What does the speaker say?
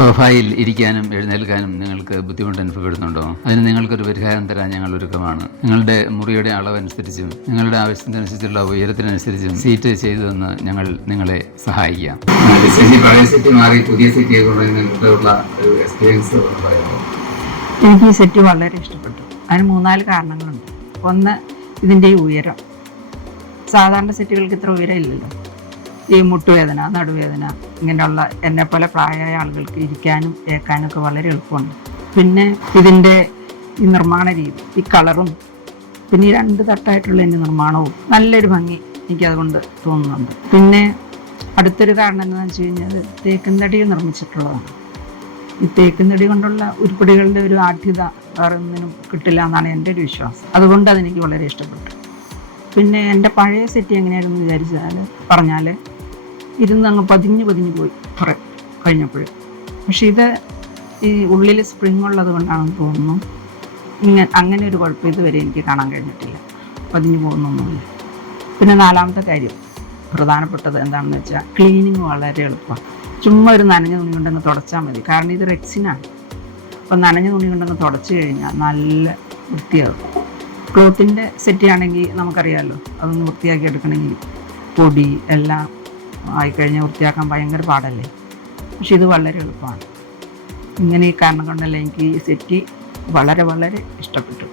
സോഫയിൽ ഇരിക്കാനും എഴുന്നേൽക്കാനും നിങ്ങൾക്ക് ബുദ്ധിമുട്ട് അനുഭവപ്പെടുന്നുണ്ടോ? അതിന് നിങ്ങൾക്കൊരു പരിഹാരം തരാൻ ഞങ്ങൾ ഒരുക്കമാണ്. നിങ്ങളുടെ മുറിയുടെ അളവനുസരിച്ചും നിങ്ങളുടെ ആവശ്യത്തിനനുസരിച്ചുള്ള ഉയരത്തിനനുസരിച്ചും സീറ്റ് ചെയ്തു തന്ന് ഞങ്ങൾ നിങ്ങളെ സഹായിക്കാം. പഴയ സെറ്റ് മാറി പുതിയ സെറ്റ് ചെയ്തുള്ള ഒരു എക്സ്പീരിയൻസ് പറയാമോ? എനിക്ക് ഈ സെറ്റ് വളരെ ഇഷ്ടപ്പെട്ടു. അതിന് 3-4 കാരണങ്ങളുണ്ട്. ഒന്ന്, ഇതിൻ്റെ ഈ ഉയരം. സാധാരണ സെറ്റുകൾക്ക് ഇത്ര ഉയരം ഇല്ലല്ലോ. ഈ മുട്ടുവേദന, നടുവേദന, ഇങ്ങനെയുള്ള എന്നെപ്പോലെ പ്രായമായ ആളുകൾക്ക് ഇരിക്കാനും ഏക്കാനും ഒക്കെ വളരെ എളുപ്പമുണ്ട്. പിന്നെ ഇതിൻ്റെ ഈ നിർമ്മാണ രീതി, ഈ കളറും, പിന്നെ ഈ 2 തട്ടായിട്ടുള്ള എൻ്റെ നിർമ്മാണവും നല്ലൊരു ഭംഗി എനിക്കതുകൊണ്ട് തോന്നുന്നുണ്ട്. പിന്നെ അടുത്തൊരു കാരണം എന്താണെന്ന് വെച്ച് കഴിഞ്ഞാൽ തേക്കിൻതടിയിൽ നിർമ്മിച്ചിട്ടുള്ളതാണ്. ഈ തേക്കിൻതടി കൊണ്ടുള്ള ഉരുപ്പടികളുടെ ഒരു ആഢ്യത വേറെ ഒന്നിനും കിട്ടില്ല എന്നാണ് എൻ്റെ ഒരു വിശ്വാസം. അതുകൊണ്ട് അതെനിക്ക് വളരെ ഇഷ്ടപ്പെട്ടു. പിന്നെ എൻ്റെ പഴയ സെറ്റ് എങ്ങനെയായിരുന്നു പറഞ്ഞാൽ ഇരുന്ന് അങ്ങ് പതിഞ്ഞു പോയി കുറേ കഴിഞ്ഞപ്പോൾ. പക്ഷെ ഇത് ഈ ഉള്ളിൽ സ്പ്രിങ് ഉള്ളത് കൊണ്ടാണെന്ന് തോന്നുന്നു അങ്ങനെ ഒരു കുഴപ്പം ഇതുവരെ എനിക്ക് കാണാൻ കഴിഞ്ഞിട്ടില്ല. പതിഞ്ഞു പോകുന്നൊന്നുമില്ല. പിന്നെ 4ാമത്തെ കാര്യം പ്രധാനപ്പെട്ടത് എന്താണെന്ന് വെച്ചാൽ ക്ലീനിങ് വളരെ എളുപ്പമാണ്. ചുമ്മാ ഒരു നനഞ്ഞ തുണി കൊണ്ടങ്ങ് തുടച്ചാൽ മതി. കാരണം ഇത് റെക്സിനാണ്. അപ്പം നനഞ്ഞ തുണി കൊണ്ടങ്ങ് തുടച്ച് കഴിഞ്ഞാൽ നല്ല വൃത്തിയാകും. ക്ലോത്തിൻ്റെ സെറ്റ് ആണെങ്കിൽ നമുക്കറിയാമല്ലോ, അതൊന്ന് വൃത്തിയാക്കി എടുക്കണമെങ്കിൽ പൊടി എല്ലാം ആയിക്കഴിഞ്ഞാൽ വൃത്തിയാക്കാൻ ഭയങ്കര പാടല്ലേ. പക്ഷെ ഇത് വളരെ എളുപ്പമാണ്. ഇങ്ങനെ ഈ കാരണം കൊണ്ടല്ല എനിക്ക് ഈ സെറ്റ് വളരെ ഇഷ്ടപ്പെട്ടു.